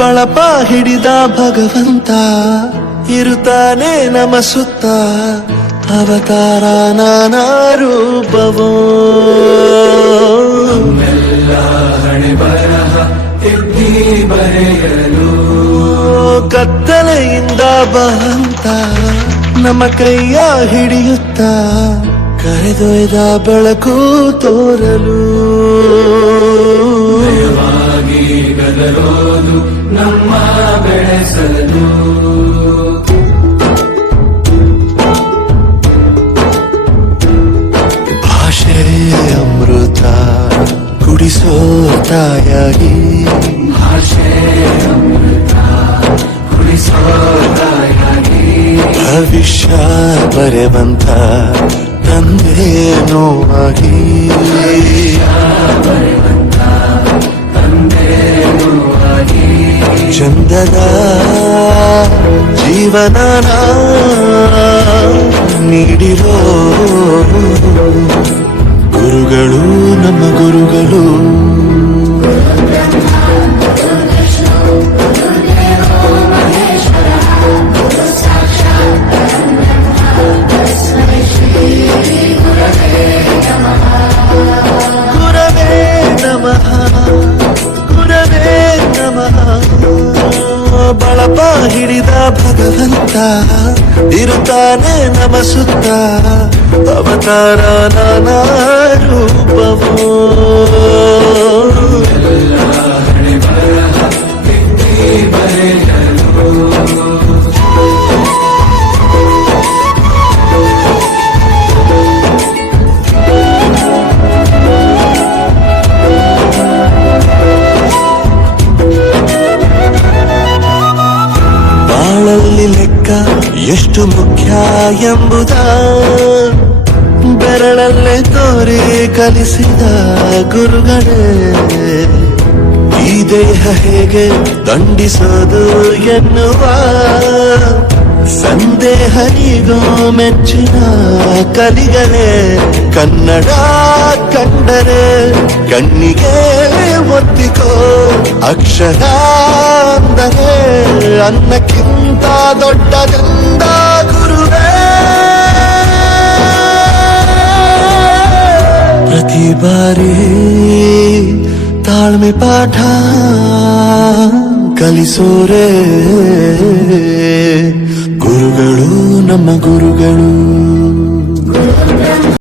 ಬಳಪ ಹಿಡಿದ ಭಗವಂತ ಇರುತ್ತಾನೆ ನಮ ಸುತ್ತ ಅವತಾರ ನಾನಾ ರೂಪವೋ ಹಣೆ ಬರಹ ತಿದ್ದಿ ಬರೆಯಲು ಕತ್ತಲೆಯಿಂದ ಬಂತ ನಮ್ಮ ಕೈಯ ಹಿಡಿಯುತ್ತ ಕರೆದೊಯ್ದ ಬೆಳಕು ತೋರಲು ದಯವಾಗಿ ಗದರೋದು ನಮ್ಮ ಬೆಳೆಸಲು ಭಾಷೆ ಅಮೃತ ಕುಡಿಸೋ ತಾಯಾಗಿ ಭಾಷೆ ಅಮೃತ ಕುಡಿಸೋ ತಾಯಾಗಿ ಭವಿಷ್ಯ ಬರೆವಂತ ತಂದೇನೋ ಆಗಿ ತಂದೇನೂ ಆಗಿ ಚಂದದ ಜೀವನ ನೀಡಿರೋ ಗುರುಗಳು ನಮ್ಮ ಗುರುಗಳು ಗುರವೇ ನಮಃ ಗುರವೇ ನಮಃ ಬಳಪ ಹಿಡಿದ ಭಗವಂತ ಇರುತ್ತಾನೆ ನಮ ಸುತ್ತ ಅವತಾರ ನಾನಾ ರೂಪವೋ ಹಣೆ ಬರಹ ತಿದ್ದಿ ಬರೆಯಲು ಬಾಳಲ್ಲಿ ಲೆಕ್ಕ ಎಷ್ಟು ಮುಖ್ಯ ಎಂಬುದ ಬೆರಳಲ್ಲೇ ತೋರಿ ಕಲಿಸಿದ ಗುರುಗಳೇ ಈ ದೇಹ ಹೇಗೆ ದಂಡಿಸೋದು ಎನ್ನುವ ಸಂದೇಹನಿಗೋ ಮೆಚ್ಚಿನ ಕಲಿಗಳೇ ಕನ್ನಡ ಕಂಡರೆ ಕಣ್ಣಿಗೆ ಒತ್ತಿಕೋ ಅಕ್ಷರ ಅಂದರೆ ಅನ್ನಕ್ಕಿಂತ ದೊಡ್ಡದೆಂದ ಗುರುವೇ ಪ್ರತಿ ಬಾರಿ ತಾಳ್ಮೆ ಪಾಠ ಕಲಿಸೋರೆ ಗುರುಗಳು ನಮ್ಮ ಗುರುಗಳು